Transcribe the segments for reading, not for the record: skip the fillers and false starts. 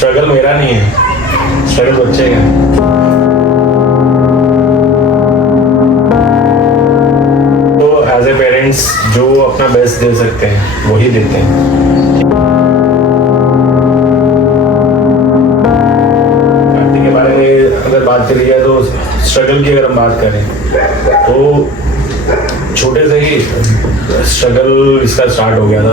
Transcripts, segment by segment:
Struggle मेरा नहीं है, स्ट्रगल बच्चे का है। तो एज ए पेरेंट्स जो अपना बेस्ट दे सकते हैं वही देते हैं। कार्तिक के बारे में अगर बात करी जाए तो स्ट्रगल की अगर हम बात करें तो छोटे से ही स्ट्रगल इसका स्टार्ट हो गया था।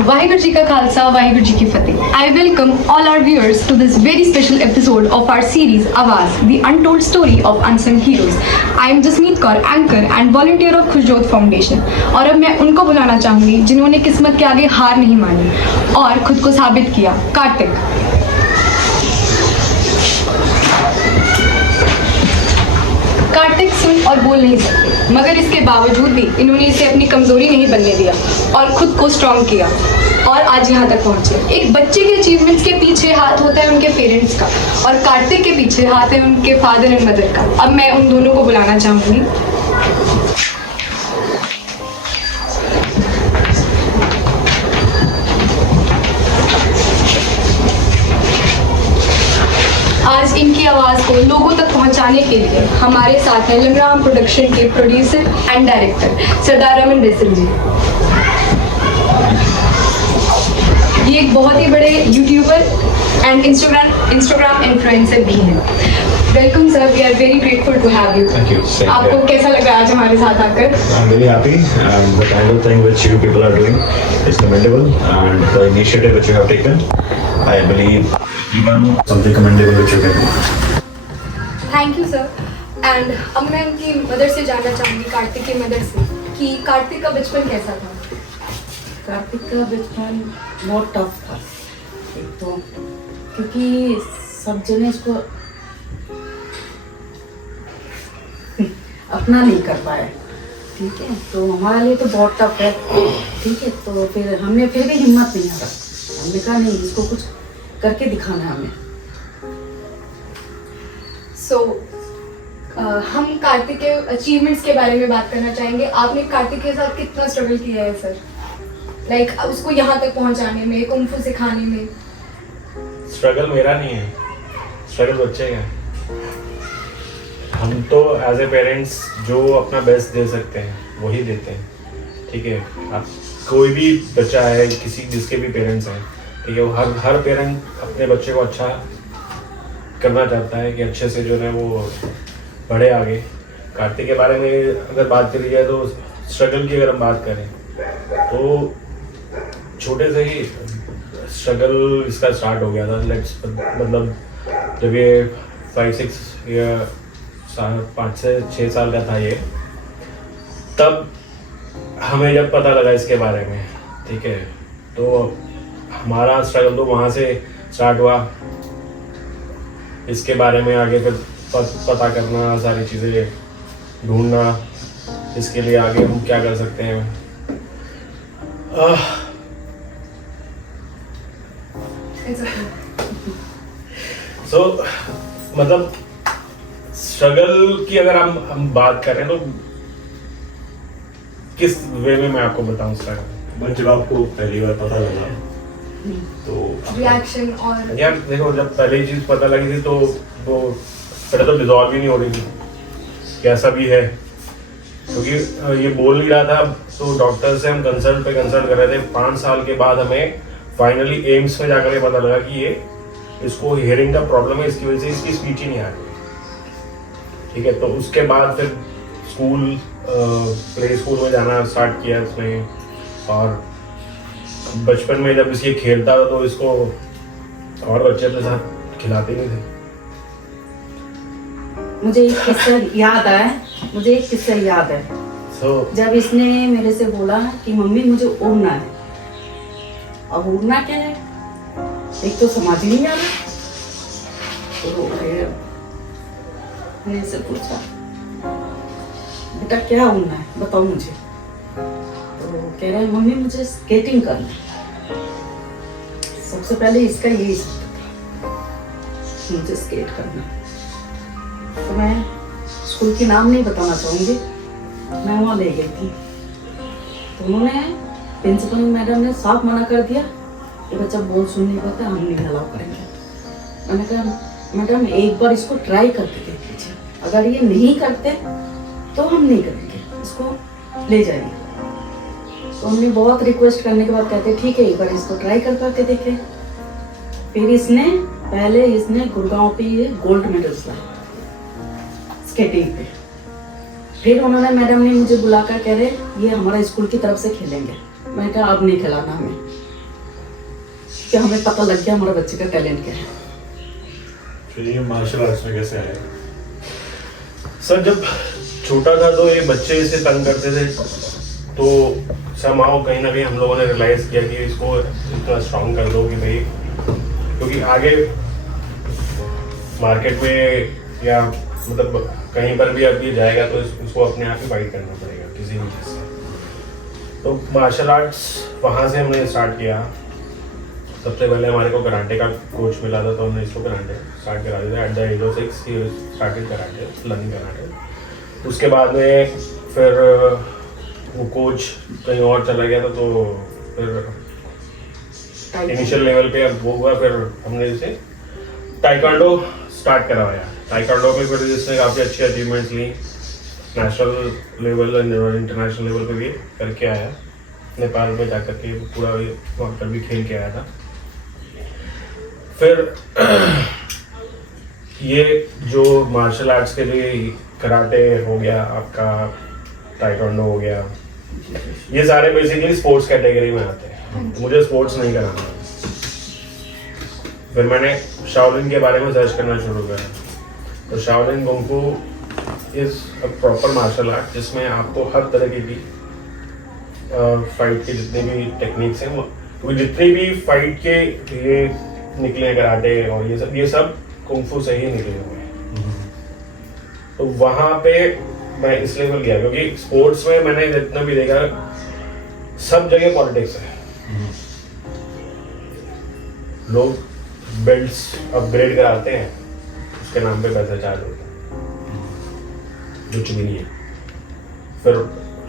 वाहिगुरु जी का खालसा वाहिगुरु जी की फतेह। I welcome all our viewers to this very special episode of our series Awaaz, the untold story of unsung heroes. I am Jasmeet Kaur, anchor and volunteer of Khushjot foundation. और अब मैं उनको बुलाना चाहूंगी जिन्होंने किस्मत के आगे हार नहीं मानी और खुद को साबित किया। कार्तिक। कार्तिक सुन और बोल नहीं सकते, मगर इसके बावजूद भी इन्होंने इसे अपनी कमजोरी नहीं बनने दिया और खुद को स्ट्रॉन्ग किया और आज यहाँ तक पहुँचे। एक बच्चे के अचीवमेंट्स के पीछे हाथ होता है उनके पेरेंट्स का और कार्तिक के पीछे हाथ है उनके फादर एंड मदर का। अब मैं उन दोनों को बुलाना चाहूँगी। आज इनकी आवाज़ को लोगों तक पहुंचाने के लिए हमारे साथ हैं लंगराम प्रोडक्शन के producer and director Sardar Raman Basal ji. ये एक बहुत ही बड़े यूट्यूबर एंड इंस्टाग्राम इन्फ्लुएंसर भी हैं। Welcome sir, we are very grateful to have you. Thank you. Same आपको here. कैसा लगा आज हमारे साथ आकर? I'm very happy, and the kind of thing which you people are doing is commendable, and the initiative which you have taken, I believe even something commendable which you can do. Thank you sir. And अब मैं उनकी mother से जानना चाहूँगी, कार्तिक की mother से, कि कार्तिक का बचपन कैसा था? कार्तिक का बचपन बहुत टफ था एक तो, क्योंकि सब जने इसको अपना नहीं कर पाए। ठीक है, तो हमारे लिए तो बहुत टफ है। ठीक है, तो फिर हमने फिर भी हिम्मत नहीं हारा। हमने कहा नहीं, इसको कुछ करके दिखाना है हमें। हम कार्तिक के अचीवमेंट्स के बारे में बात करना चाहेंगे। आपने कार्तिक के साथ कितना स्ट्रगल किया है सर? लाइक उसको यहाँ तक पहुँचाने में, कुंफू सिखाने में। स्ट्रगल मेरा नहीं है, स्ट्रगल बच्चे का है। हम तो एज ए पेरेंट्स जो अपना बेस्ट दे सकते हैं वही देते हैं। ठीक है, आप कोई भी बच्चा है, किसी जिसके भी पेरेंट्स हैं, ठीक है, वो हर पेरेंट अपने बच्चे को अच्छा करना चाहता है कि अच्छे से जो है वो बढ़े आगे। कार्तिक के बारे में अगर बात करी जाए तो स्ट्रगल की अगर हम बात करें तो छोटे से ही स्ट्रगल इसका स्टार्ट हो गया था। मतलब जब ये 5-6 या 5 से 6 साल का था ये, तब हमें जब पता लगा इसके बारे में, ठीक है, तो हमारा स्ट्रगल तो वहाँ से स्टार्ट हुआ। इसके बारे में आगे फिर पता करना, सारी चीज़ें ढूंढना, इसके लिए आगे हम क्या कर सकते हैं। मतलब स्ट्रगल की अगर हम बात करें तो किस वे में मैं आपको बताऊं स्ट्रगल? जब आपको पहली बार पता लगा तो रिएक्शन और यार देखो, जब पहली चीज पता लगी थी तो वो पहले तो डिजॉल्व ही नहीं हो रही थी कैसा भी है, क्योंकि ये बोल नहीं रहा था। तो डॉक्टर से हम कंसल्ट कर रहे थे। 5 साल के बाद हमें फाइनली एम्स में जाकर ये पता लगा कि ये इसको हियरिंग का प्रॉब्लम है, इसकी वजह से इसकी स्पीच ही नहीं आ रही। ठीक है, तो उसके बाद फिर स्कूल प्ले स्कूल में जाना स्टार्ट किया इसमें, और बचपन में जब इसके खेलता था तो इसको और बच्चे अपने साथ खिलाते नहीं थे। मुझे एक किस्सा याद है। जब इसने मेरे से बोला कि मम्मी मुझे उड़ना है। अब उड़ना क्या है? एक तो समझ ही नहीं आ रहा, तो रो रहे हैं। मैंने से पूछा बेटा क्या होना है बताओ मुझे, तो कह रहे हैं मम्मी मुझे स्केटिंग करना है। सबसे पहले इसका यही शब्द था, मुझे स्केट करना। तो मैं स्कूल के नाम नहीं बताना चाहूँगी, मैं वहाँ ले गई थी, तो उन्होंने प्रिंसिपल मैडम ने साफ मना कर दिया कि बच्चा बोल सुन नहीं पाता, हम नहीं अलाउ करेंगे। मैंने कहा मैडम एक बार इसको ट्राई करके देख लीजिए, अगर ये नहीं करते तो हम नहीं करेंगे, इसको ले जाइए। तो हमने बहुत रिक्वेस्ट करने के बाद कहते ठीक है एक बार इसको ट्राई कर करके देखें। फिर इसने गुड़गांव पे ये गोल्ड मेडल लाया स्केटिंग पे। फिर उन्होंने मैडम ने मुझे बुलाकर कह रहे ये हमारा स्कूल की तरफ से खेलेंगे। मैंने कहा अब नहीं खिलाना हमें, कि हमें पता लग गया हमारे बच्चे का टैलेंट क्या है। फिर ये मार्शल आर्ट्स में कैसे आए? सर जब छोटा था तो ये बच्चे इसे तंग करते थे, तो समाओ कहीं ना कहीं हम लोगों ने रियलाइज किया कि इसको इतना स्ट्रॉन्ग कर दो कि भाई, क्योंकि आगे मार्केट में या मतलब कहीं पर भी अब ये जाएगा तो इसको अपने आप ही फाइट करना पड़ेगा किसी भी चीज़ से। तो मार्शल आर्ट्स वहाँ से हमने स्टार्ट किया। सबसे पहले हमारे को कराटे का कोच मिला था, तो हमने इसको कराटे स्टार्ट करा दिया। एट द एज ऑफ 6 ही स्टार्टेड कराटे, लर्निंग कराटे। उसके बाद में फिर वो कोच कहीं और चला गया था, तो फिर इनिशियल लेवल पे अब वो हुआ, फिर हमने इसे टाइकांडो स्टार्ट करवाया। टाइकांडो में फिर इसने काफ़ी अच्छी अचीवमेंट्स ली, नेशनल लेवल और इंटरनेशनल लेवल पे भी करके आया। नेपाल में जाकर के पूरा वहाँ पर भी खेल के आया था। फिर ये जो मार्शल आर्ट्स के लिए कराटे हो गया, आपका टाइकांडो हो गया, ये सारे बेसिकली स्पोर्ट्स कैटेगरी में आते हैं। तो मुझे स्पोर्ट्स नहीं कराना। फिर मैंने शाओलिन के बारे में सर्च करना शुरू करा। तो Shaolin kung fu is a proper martial art जिसमें आपको हर तरह की फाइट के जितने भी टेक्निक्स हैं, वो जितने भी फाइट के ये निकले कराटे और ये सब कुंफू से ही निकले हुए हैं। तो वहाँ पे मैं इस लेवल गया क्योंकि स्पोर्ट्स में मैंने जितना भी देखा सब जगह पॉलिटिक्स है। लोग बेल्ट्स अपग्रेड कराते हैं, उसके नाम पे पैसा चार्ज होता है, कुछ भी नहीं है। फिर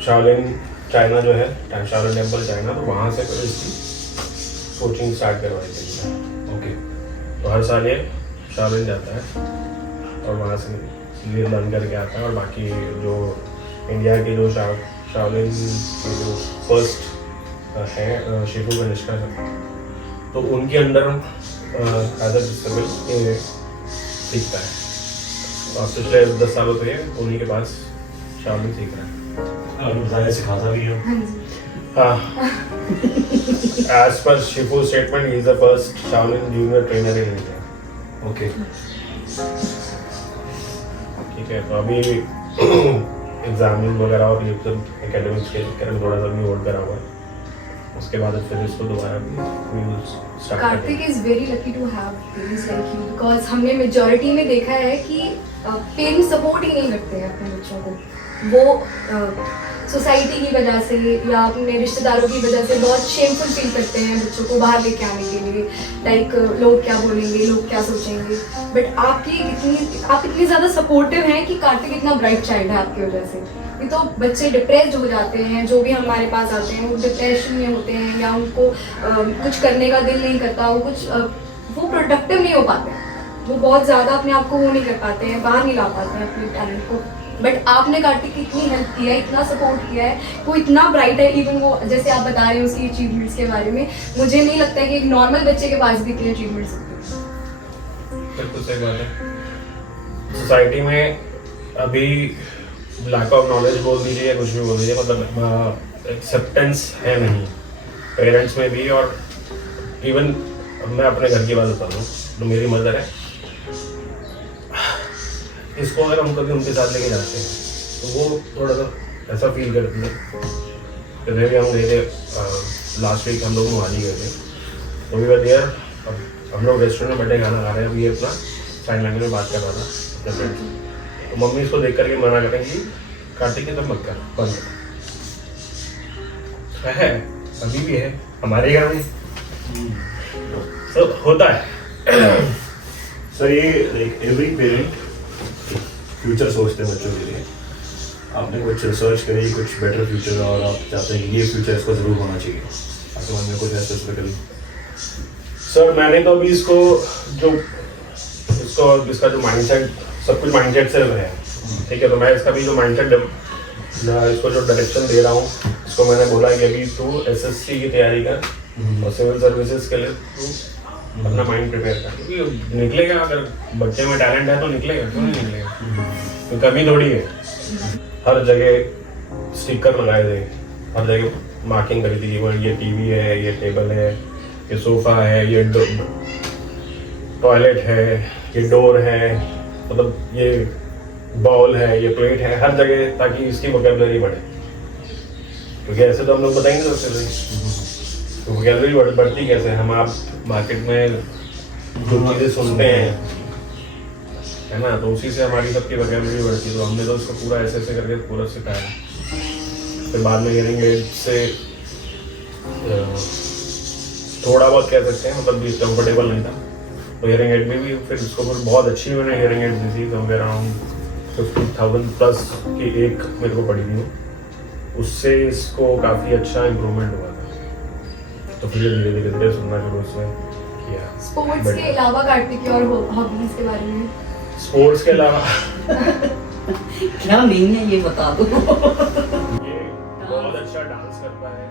शाओलिन चाइना जो है, शाओलिन टेम्पल चाइना, तो वहाँ से फिर इसकी कोचिंग स्टार्ट करवाई थी। ओके, तो हर साल ये शाओलिन जाता है और वहाँ से ये लर्न करके आता है। और बाकी जो इंडिया के जो शाओलिन के जो फर्स्ट है शिफू कनिष्का, तो उनके अंडर एज अ डिस्टेबल ये सीखता है। तो अब पिछले 10 सालों से उन्हीं के पास शाओलिन सीख रहा है। बताया सिखाता भी हो? As per Shifu's statement, he is the first Shaolin junior trainer in India. Okay, ठीक है, तो अभी एग्जाम वगैरह और ये सब एकेडमिक्स के चक्कर में थोड़ा सा भी होल्ड करा हुआ है। उसके बाद फिर इसको दोबारा start Kartik is very lucky to have parents like you, because हमने मेजॉरिटी में देखा है कि पेरेंट्स सपोर्ट ही नहीं करते हैं अपने बच्चों को। वो सोसाइटी की वजह से या अपने रिश्तेदारों की वजह से बहुत शेमफुल फील करते हैं बच्चों को बाहर लेके आने के लिए, लाइक लोग क्या बोलेंगे, लोग क्या सोचेंगे। बट आप इतनी ज़्यादा सपोर्टिव हैं कि कार्तिक इतना ब्राइट चाइल्ड है आपकी वजह से। ये तो बच्चे डिप्रेस्ड हो जाते हैं, जो भी हमारे पास आते हैं वो डिप्रेशन में होते हैं या उनको कुछ करने का दिल नहीं करता, वो प्रोडक्टिव नहीं हो पाते, वो बहुत ज़्यादा अपने आप को वो नहीं कर पाते हैं, बाहर नहीं ला पाते हैं अपने टैलेंट को। बट आपने कार्तिक की इतनी हेल्प किया है, इतना सपोर्ट किया है, वो इतना ब्राइट है। इवन वो जैसे आप बता रहे हैं उसकी अचीवमेंट्स के बारे में, मुझे नहीं लगता है कि एक नॉर्मल बच्चे के पास भी इतने अचीवमेंट्स होते हैं। बिल्कुल सही बात है। सोसाइटी में अभी लैक ऑफ नॉलेज बोल दीजिए या कुछ भी बोल दीजिए, मतलब एक्सेप्टेंस है नहीं पेरेंट्स में भी। और इवन मैं अपने घर की बात बता दूँ, तो मेरी मदर है, इसको अगर हम कभी उनके साथ लेके जाते हैं तो वो थोड़ा सा ऐसा फील करती है। जैसे भी हम गए थे लास्ट वीक, हम लोग मोहाली गए थे, तो भी देयर, अब हम लोग रेस्टोरेंट में बैठे खाना खा रहे हैं, अभी ये अपना साइन लैंग्वेज में बात कर रहा था अपने फ्रेंड से, तो मम्मी इसको देख करके मना करेंगी कार्तिक ये तो मत कर, बंद है, अभी भी है हमारे घर में, सब होता है। सर ये एवरी पेरेंट फ्यूचर सोचते हैं बच्चों के लिए, आपने कुछ रिसर्च करी कुछ बेटर फ्यूचर और आप चाहते हैं कि ये फ्यूचर इसको जरूर होना चाहिए, आपके मन में कुछ ऐसा स्पेशली? सर मैंने तो अभी इसको इसका जो माइंडसेट, सब कुछ माइंडसेट से है, ठीक है, तो मैं इसका भी जो माइंडसेट इसको जो डायरेक्शन दे रहा हूँ, इसको मैंने बोला कि अभी तू एसएससी की तैयारी कर और सिविल सर्विसेज के लिए तू अपना माइंड प्रिपेयर कर, क्योंकि निकलेगा, अगर बच्चे में टैलेंट है तो निकलेगा, क्यों नहीं निकलेगा, तो कमी थोड़ी है। हर जगह स्टिकर लगाए थे, हर जगह मार्किंग करी थी, ये टीवी है, ये टेबल है, ये सोफा है, ये टॉयलेट है, ये डोर है, मतलब ये बाउल है, ये प्लेट है, हर जगह, ताकि इसकी वोकैबुलरी बढ़े, क्योंकि ऐसे तो हम लोग बता ही नहीं सकते, तो वोकैबुलरी बढ़ती कैसे, हम आप मार्केट में जो चीज़ें सुनते हैं है ना, तो उसी से हमारी सबकी वोकैबुलरी बढ़ती है, तो हमने तो उसको पूरा ऐसे ऐसे करके पूरा सिखाया, फिर बाद में हियरिंग एड से थोड़ा बहुत कह सकते हैं, मतलब भी कंफर्टेबल नहीं था, तो हियरिंग एड में भी फिर उसको बहुत अच्छी मैंने हियरिंग एड दी थी, समवेयर अराउंड 50,000 प्लस की एक मेरे को पड़ी थी, उससे इसको काफ़ी अच्छा इम्प्रूवमेंट हुआ था, तो फिर धीरे धीरे धीरे सुनना शुरू उसमें किया। स्पोर्ट्स के अलावा कार्तिक की और हॉबीज के बारे में? स्पोर्ट्स के अलावा क्या नहीं है ये बता दो। ये बहुत अच्छा डांस करता है,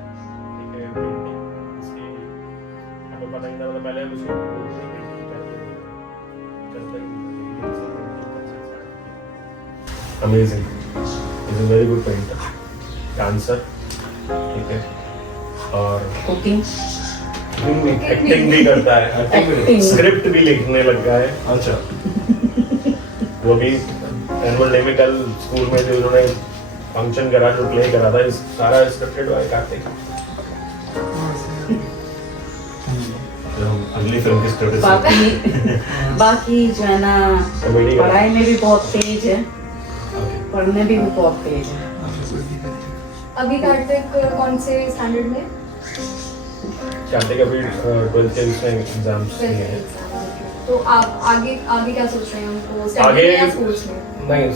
ठीक है, पेंटिंग इसकी आपको पता ही था, मतलब पहले हम उसको amazing, is a very good painter, dancer, ठीक है, और कुकिंग, एक्टिंग भी करता है, Acting. स्क्रिप्ट भी लिखने लग गया है। अच्छा, वो भी एनुअल डे में कल स्कूल में जो उन्होंने फंक्शन करा, जो प्ले करा था, इस सारा स्क्रिप्टेड हुआ है कार्तिक। अगली फिल्म की स्क्रिप्ट बाकी जो है ना, Comedy का। पढ़ाई में भी बहुत तेज है, पढ़ने भी बहुत तेज है। अभी कार्तिक कौन से स्टैंडर्ड में? कार्तिक अभी 12th के उसमें एग्जाम्स दिए हैं। तो आप आगे आगे क्या सोच रहे हैं, उनको आगे स्टडी या स्पोर्ट्स में? नहीं,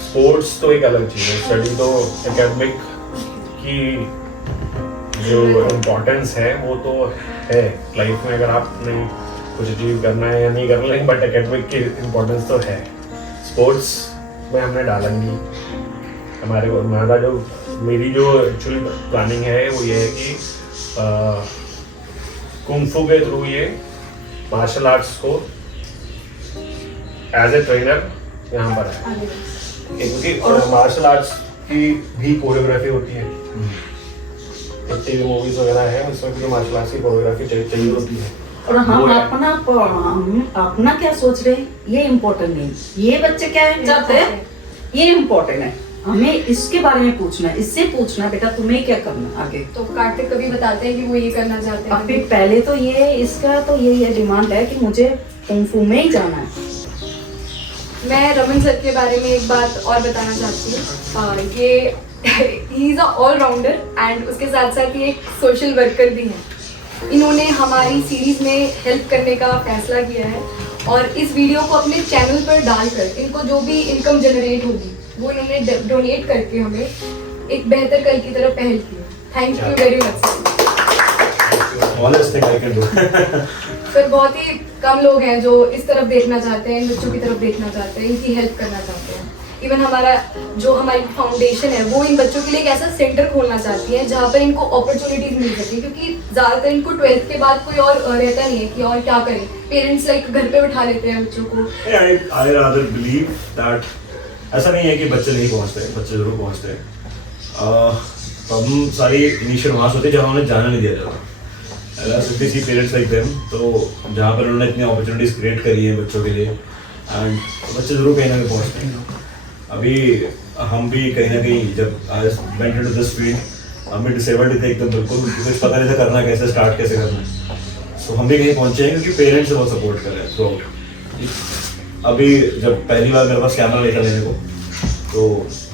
स्पोर्ट्स तो एक अलग चीज़ है, स्टडी तो एकेडमिक की जो इम्पोर्टेंस है वो तो है लाइफ में, अगर आपने कुछ अचीव करना है या नहीं करना है, बट एकेडमिक की इम्पोर्टेंस तो है। स्पोर्ट्स में हमने डालेंगी, हमारा जो मेरी जो एक्चुअली प्लानिंग है वो ये है कि कुंफू के थ्रू ये मार्शल आर्ट्स को एज ए ट्रेनर यहाँ पर है, आगे क्योंकि मार्शल आर्ट्स की भी कोरियोग्राफी होती है, टीवी मूवीज वगैरह है उसमें भी मार्शल आर्ट्स की कोरियोग्राफी चाहिए होती है, और हम अपना क्या सोच रहे हैं ये इम्पोर्टेंट नहीं, ये बच्चे क्या चाहते हैं ये इम्पोर्टेंट है, हमें इसके बारे में पूछना है, इससे पूछना बेटा तुम्हें क्या करना आगे। तो कार्तिक कभी बताते हैं कि वो ये करना चाहते हैं? अभी पहले तो ये इसका तो ये डिमांड है कि मुझे कुंफू में ही जाना है। मैं रमन सर के बारे में एक बात और बताना चाहती हूँ, ये ही इज़ अ ऑलराउंडर एंड उसके साथ साथ ये एक सोशल वर्कर भी हैं। इन्होंने हमारी सीरीज में हेल्प करने का फैसला किया है और इस वीडियो को अपने चैनल पर डालकर इनको जो भी इनकम जनरेट होगी वो इन्होंने डोनेट करके हमें एक बेहतर कल की तरफ पहल की है। Thank you very much sir. बहुत ही कम लोग हैं जो इस तरफ देखना चाहते हैं, इन बच्चों की तरफ देखना चाहते हैं, इनकी हेल्प करना चाहते हैं। इवन हमारी फाउंडेशन है वो इन बच्चों के लिए एक ऐसा सेंटर खोलना चाहती है जहाँ पर इनको अपॉर्चुनिटीज मिल सके, क्योंकि ज़्यादातर इनको 12th के बाद कोई और रहता नहीं है कि और क्या करें, पेरेंट्स लाइक घर पे बिठा लेते हैं बच्चों को। I rather believe that ऐसा नहीं है कि बच्चे नहीं पहुंचते, बच्चे जरूर पहुंचते हैं। प्रॉब्लम सारी इनिशियल वहाँ से होती है जहाँ उन्हें जाना नहीं दिया जाता। पेरेंट्स लाइक देम, तो जहाँ पर उन्होंने इतनी अपॉर्चुनिटीज क्रिएट करी है बच्चों के लिए, एंड बच्चे जरूर कहीं ना कहीं पहुँचते हैं। अभी हम भी कहीं ना कहीं जब I went into this field, हम भी डिसेबल्ड थे एकदम, बिल्कुल कुछ पता नहीं था करना कैसे, स्टार्ट कैसे करना है। तो हम भी कहीं पहुंचे हैं क्योंकि पेरेंट्स बहुत सपोर्ट कर रहे हैं थ्रू आउट। अभी जब पहली बार मेरे पास कैमरा लेकर लेने को, तो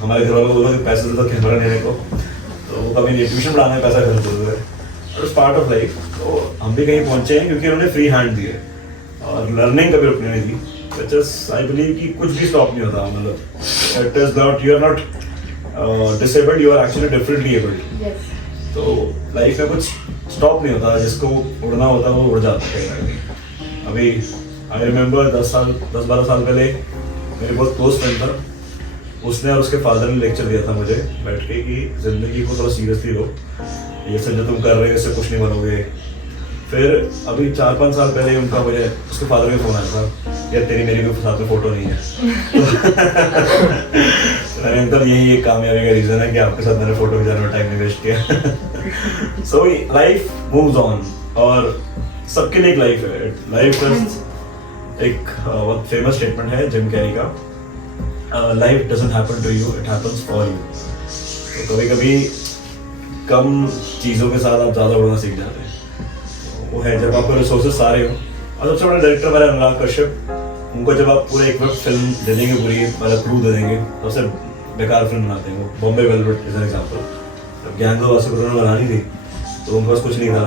हमारे घर वालों को बोला कि पैसे दे दो कैमरा लेने को, तो वो कभी नहीं, ट्यूशन पढ़ाने में पैसा खर्च होता है, इट्स पार्ट ऑफ लाइफ। तो हम भी कहीं पहुंचे हैं क्योंकि उन्होंने फ्री हैंड दिए और लर्निंग कभी रुकने नहीं दी। आई बिलीव कि कुछ भी स्टॉप नहीं होता, मतलब it is not, you are not disabled, you are actually differently abled. तो लाइफ में कुछ स्टॉप नहीं होता, जिसको उड़ना होता है वो उड़ जाता है कहीं ना कहीं। अभी आई रिमेम्बर 10-12 साल पहले मेरे बहुत क्लोज फ्रेंड था, उसने और उसके फादर ने लेक्चर दिया था मुझे बैठ के कि ज़िंदगी को थोड़ा सीरियसली लो, ये सब जो तुम कर रहे हो इससे कुछ नहीं बनोगे। फिर अभी 4-5 साल पहले उनका मुझे उसके फादर का फ़ोन आया था, यार तेरी मेरी कोई साथ में फ़ोटो नहीं है। मैंने अंकल यही एक कामयाबी का रीज़न है कि आपके साथ मैंने फ़ोटो खिंचाने में टाइम नहीं वेस्ट किया। सो लाइफ मूव्स ऑन, और सबके लिए एक लाइफ है। लाइफ एक बहुत फेमस स्टेटमेंट है जिम कैरी का, life doesn't happen to you, it happens for you. तो कभी कभी कम चीज़ों के साथ आप ज़्यादा उड़ना सीख जाते हैं। वो है जब आपको रिसोर्सेज सारे हो, और सबसे बड़ा डायरेक्टर हमारे अनुराग कश्यप, उनको जब आप पूरे एक वक्त फिल्म दे देंगे, पूरी मतलब क्रू दे देंगे, तो सबसे बेकार फिल्म बनाते हैं वो। Bombay velvet is an example, जब गैंग ऑफ वासेपुर उन्होंने बनानी थी तो उनके पास कुछ नहीं था।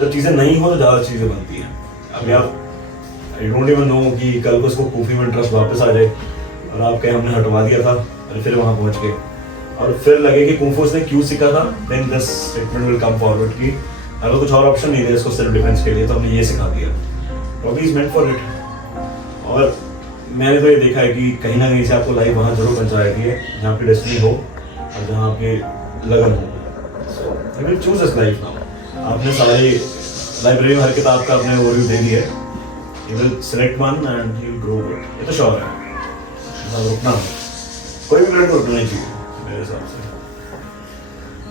जब चीज़ें नहीं हो तो ज़्यादा चीज़ें बनती हैं। अभी आप आई डोंट इवन नो कि कल को इसको कूफी में इंटरेस्ट वापस आ जाए और आप कहें हमने हटवा दिया था और फिर वहाँ पहुँच गए, और फिर लगे कि कुंफू उसने क्यों सीखा था, then this statement will come forward कि अगर कुछ और ऑप्शन नहीं थे इसको सेल्फ डिफेंस के लिए तो हमने ये सिखा दिया, probably is meant for it. और मैंने तो ये देखा है कि कहीं ना कहीं से आपको लाइफ वहाँ जरूर पहुँचाएगी है जहाँ पे डेस्टिनी हो और जहाँ आपकी लगन हो। So I will choose this life now. आपने सारी लाइब्रेरी में हर किताब का अपने ओवरव्यू दे दिया है, you will select one and you grow it, ये तो श्योर है। रुकना कोई भी ब्रेड रुकना नहीं चाहिए मेरे हिसाब से।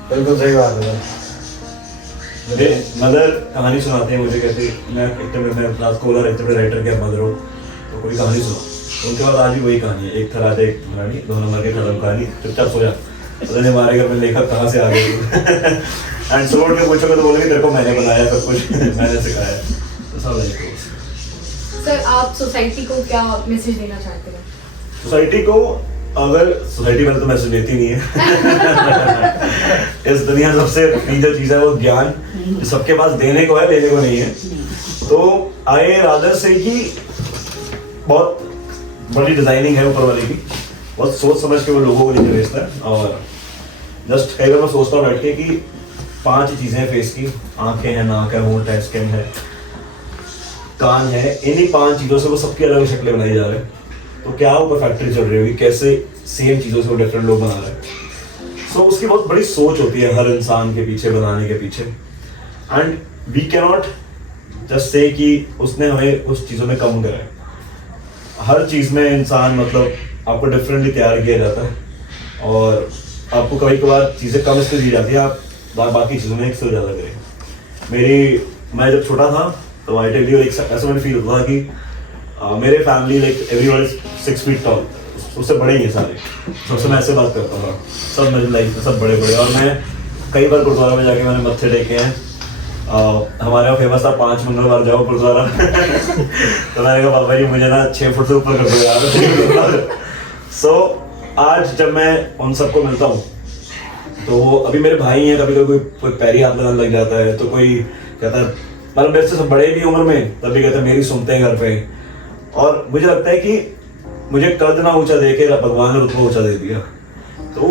बिल्कुल सही बात है। मेरे मदर कहानी सुनाते हैं मुझे, कहते मैं रात को बोला इतने राइटर के मदर हो तो कोई कहानी सुनो, तो उनके बाद आज भी वही कहानी है, एक था राजा एक रानी, 2 नंबर के खत्म कहानी, चुपचाप सो जा, पता हमारे घर में लेखक कहाँ से आ गए। एंड सुबह उठ के पूछोगे तो बोलेंगे तेरे को मैंने बनाया सब कुछ, मैंने सिखाया। तो सब लाइक सर, आप सोसाइटी को क्या मैसेज देना चाहते हैं? सोसाइटी को, अगर सोसाइटी में तो मैसेज देती नहीं है। इस दुनिया में सबसे मेजर चीज है वो ज्ञान, जो सबके पास देने को है लेने को नहीं है। तो आई रादर से कि बहुत बड़ी डिजाइनिंग है ऊपर वाले की, बहुत सोच समझ के वो लोगों को नीचे भेजता है। और जस्ट कई बार मैं सोचता हूँ बैठ के कि 5 चीजें हैं फेस की, आंखें हैं, नाक है, होंठ है, स्किन है, कान है, इन्हीं 5 चीजों से वो सबकी अलग शक्लें बनाई जा रहे हैं। तो क्या वो फैक्ट्री चल रही होगी, कैसे सेम चीज़ों से वो डिफरेंट लोग बना रहे हैं। सो उसकी बहुत बड़ी सोच होती है हर इंसान के पीछे, बनाने के पीछे। And we can not just say कि उसने हमें उस चीज़ों में कम करा है। हर चीज़ में इंसान मतलब आपको डिफरेंटली तैयार किया जाता है, और आपको कभी कभार चीज़ें कम इसलिए दी जाती है, आप बाकी चीज़ों में एक से ज़्यादा करें। मैं जब छोटा था तो आई टेल यू, ऐसा मैंने फील होता था कि मेरे family like everyone is 6 feet tall, उससे बड़े ही हैं सारे, सबसे मैं ऐसे बात करता था, सब मेरी लाइफ में सब बड़े बड़े। और मैं कई बार गुरुद्वारा में जाके मैंने मत्थे टेके हैं। हमारे यहाँ फेमस था 5 मंगलवार जाओ गुरुद्वारा। तो मैंने कहा बाबा जी मुझे ना 6 फुट से ऊपर कर दो यार। सो आज जब मैं उन सबको मिलता हूँ तो अभी मेरे भाई हैं, कभी कभी कोई पैरी हाथ लगाने लग जाता है, तो कोई कहता है, मतलब मेरे से सब बड़े भी उम्र में, तब भी कहते हैं मेरी सुनते हैं घर पे। और मुझे लगता है कि मुझे कद ना ऊंचा दे के भगवान ने रुतबा ऊंचा दे दिया। तो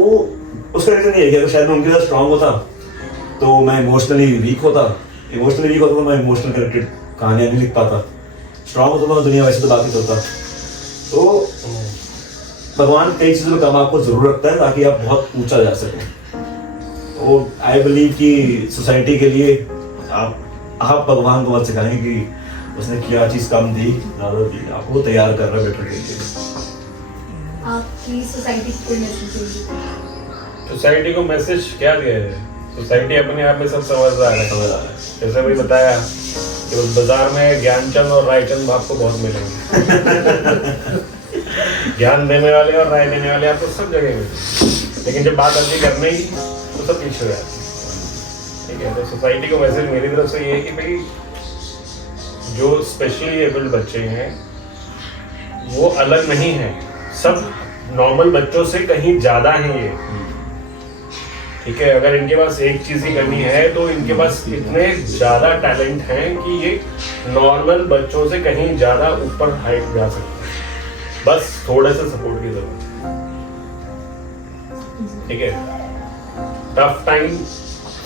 उसका रीजन ये है कि अगर शायद मैं उनके साथ स्ट्रांग होता तो मैं इमोशनली वीक होता तो मैं इमोशनल कनेक्टेड कहानियाँ नहीं लिख पाता। स्ट्रांग होता तो दुनिया वैसे तो बाकी होता। तो भगवान कई चीज़ों का काम आपको जरूर रखता है ताकि आप बहुत ऊंचा जा सकें। तो आई बिलीव कि सोसाइटी के लिए आप भगवान को मत सिखाएं कि उसने क्या चीज़ कम दी ज़्यादा दी, आपको तैयार कर रहा है बेटर के लिए। आपकी सोसाइटी को कोई मैसेज दीजिए। सोसाइटी को मैसेज क्या दिया है? सोसाइटी अपने आप में सब समझदार है। जैसे अभी बताया कि उस बाजार में ज्ञानचंद और रायचंद आपको बहुत मिलेंगे। ज्ञान देने वाले और राय देने वाले आपको सब जगह मिलेंगे, लेकिन जब बात आती करने की तो सब पीछे हो जाती है। ठीक है, तो सोसाइटी को मैसेज मेरी तरफ से ये है कि भाई जो स्पेशली एबल्ड बच्चे हैं वो अलग नहीं है, सब नॉर्मल बच्चों से कहीं ज़्यादा हैं ये। ठीक है, अगर इनके पास एक चीज़ की कमी है तो इनके पास इतने ज़्यादा टैलेंट हैं कि ये नॉर्मल बच्चों से कहीं ज़्यादा ऊपर हाइट जा सकते हैं, बस थोड़े से सपोर्ट की ज़रूरत है। ठीक है, टफ टाइम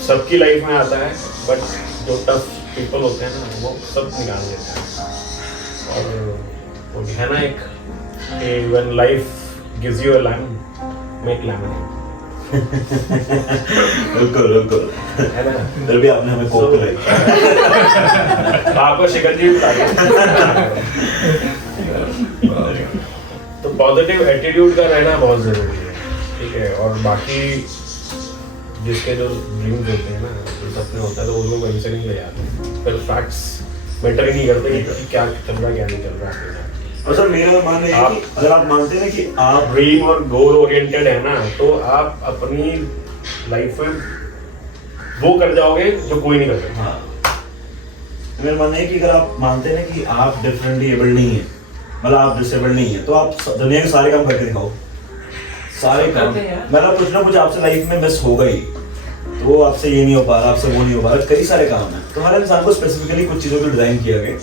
सबकी लाइफ में आता है, बट जो टफ पीपल होते हैं ना वो सब निकाल लेते हैं। और वो है ना एक when life gives you a lemon, make lemon. बिल्कुल बिल्कुल, है ना? फिर भी आपने हमें कोक पिलाई। आपको शिकंजी बता तो पॉजिटिव एटीट्यूड का रहना बहुत जरूरी है। ठीक है, और बाकी जिसके जो ड्रीम्स होते हैं ना, जो सपने होता है तो वो लोग वहीं से नहीं ले जाते, फिर फैक्ट्स मैटर ही नहीं करते कि क्या चल रहा क्या नहीं चल रहा आपके साथ। और सर मेरा मानना है कि अगर आप मानते हैं कि आप ड्रीम और गोल ओरिएंटेड है ना, तो आप अपनी लाइफ में वो कर जाओगे जो कोई नहीं कर सकता। हाँ, मेरा मानना है कि अगर आप मानते हैं कि आप डिफरेंटली एबल्ड नहीं है, मतलब आप डिसेबल्ड नहीं है, तो आप दुनिया के सारे काम करके दिखाओ, सारे काम। मतलब कुछ ना कुछ आपसे लाइफ में मिस होगा ही, तो वो आपसे ये नहीं हो पा रहा, आपसे वो नहीं हो पा रहा, कई सारे काम हैं। तो हर इंसान को स्पेसिफिकली कुछ चीज़ों को डिज़ाइन किया गया,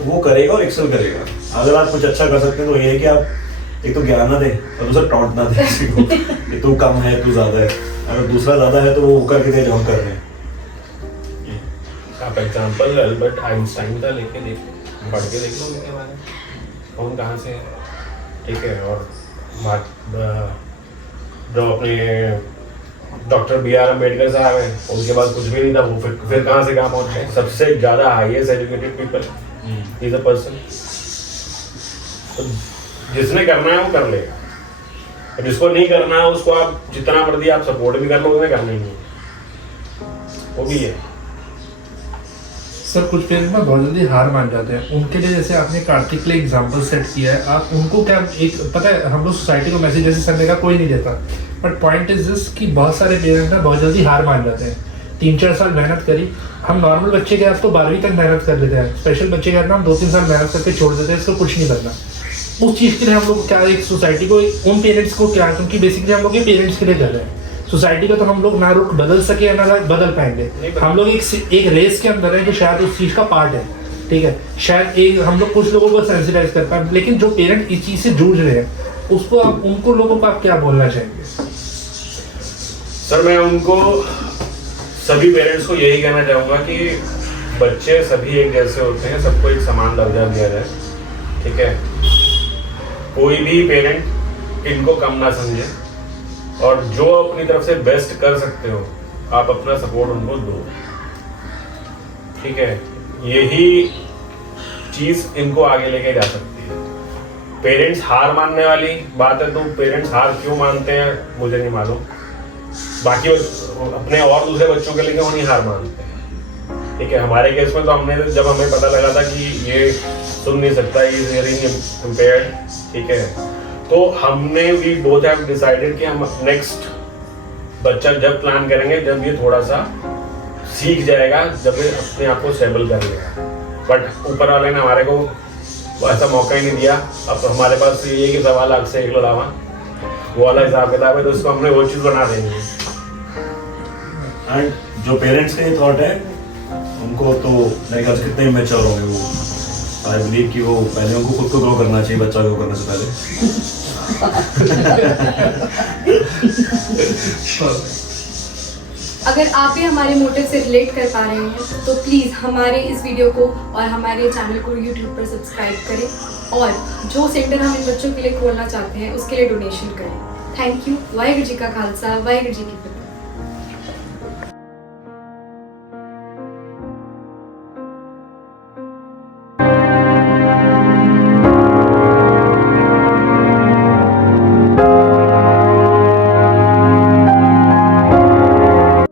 वो करेगा और एक्सेल करेगा। अगर आप कुछ अच्छा कर सकते हैं तो ये है कि आप एक तो ज्ञान ना दे और दूसरा टॉन्ट ना दे किसी को कि तू कम है तू ज़्यादा है। अगर दूसरा ज़्यादा है तो वो करके दे जो हम कर रहे हैं। आप एग्जांपल अल्बर्ट आइंस्टाइन का लेके देख, पढ़ के देख लो उनके बारे में, कौन कहाँ से है। ठीक है, और जो अपने डॉक्टर BR अम्बेडकर साहब हैं, उनके पास कुछ भी नहीं था, वो फिर कहाँ से काम होते हैं। सबसे ज़्यादा highest educated people is a person. तो जिसने करना है वो कर लेगा, और जिसको नहीं करना है उसको आप जितना मर्जी आप सपोर्ट भी कर लो, उसने करना ही नहीं, वो भी है। सर कुछ पेरेंट्स ना बहुत जल्दी हार मान जाते हैं, उनके लिए जैसे आपने कार्तिक के लिए एग्जांपल सेट किया है, आप उनको क्या एक पता है हम लोग सोसाइटी को मैसेज जैसे संडे का कोई नहीं देता, बट पॉइंट इज दिस कि बहुत सारे पेरेंट्स ना बहुत जल्दी हार मान जाते हैं। 3-4 साल मेहनत करी, हम नॉर्मल बच्चे के हाथ तो 12वीं तक मेहनत कर लेते हैं, स्पेशल बच्चे के हाथ ना हम 2-3 साल मेहनत करके छोड़ देते हैं, इसको कुछ नहीं करना। उस चीज़ के लिए हम लोग क्या एक सोसाइटी को उन पेरेंट्स को क्या, क्योंकि बेसिकली हम लोग ये पेरेंट्स के लिए कर रहे हैं, सोसाइटी का तो हम लोग ना रुख बदल सके ना बदल पाएंगे। हम लोग एक रेस के अंदर है जो शायद उस चीज़ का पार्ट है। ठीक है, शायद एक हम लोग कुछ लोगों को सेंसिटाइज कर पाए, लेकिन जो पेरेंट इस चीज़ से जूझ रहे हैं उसको आप उनको लोगों को आप क्या बोलना चाहेंगे? सर मैं उनको सभी पेरेंट्स को यही कहना चाहूँगा कि बच्चे सभी एक जैसे होते हैं, सबको एक समान दर्जा दिया जाए। ठीक है, कोई भी पेरेंट इनको कम ना समझे, और जो अपनी तरफ से बेस्ट कर सकते हो आप अपना सपोर्ट उनको दो। ठीक है, यही चीज़ इनको आगे लेके जा सकती है। पेरेंट्स हार मानने वाली बात है, तो पेरेंट्स हार क्यों मानते हैं मुझे नहीं मालूम, बाकी अपने और दूसरे बच्चों के लिए वो नहीं हार मानते हैं। ठीक है, हमारे केस में तो हमने जब हमें पता लगा था कि ये सुन नहीं सकता, इज हियरिंग इम्पेयर्ड, ठीक है, तो हमने वी बोथ हैव डिसाइडेड कि हम नेक्स्ट बच्चा जब प्लान करेंगे जब ये थोड़ा सा सीख जाएगा, जब ये अपने आप को स्टेबल कर लेगा। बट ऊपर वाले ने हमारे को ऐसा मौका ही नहीं दिया। अब हमारे पास ये है कि 1.25 लाख से 1 लावा वो वाला हिसाब किताब है, तो उसको हमने वो चीज़ बना देंगे। एंड जो पेरेंट्स का ये थॉट है उनको तो मेरे ख्याल से कितने ही मैच्योर होंगे वो, आई बिलीव कि वो पहले उनको खुद को ग्रो करना चाहिए, बच्चा ग्रो करने से पहले। अगर आप भी हमारे मोटिव से रिलेट कर पा रहे हैं तो प्लीज़ हमारे इस वीडियो को और हमारे चैनल को यूट्यूब पर सब्सक्राइब करें, और जो सेंटर हम इन बच्चों के लिए खोलना चाहते हैं उसके लिए डोनेशन करें। Thank you. वाहिगुरू जी का खालसा, वाहिगुरू जी की फतेह।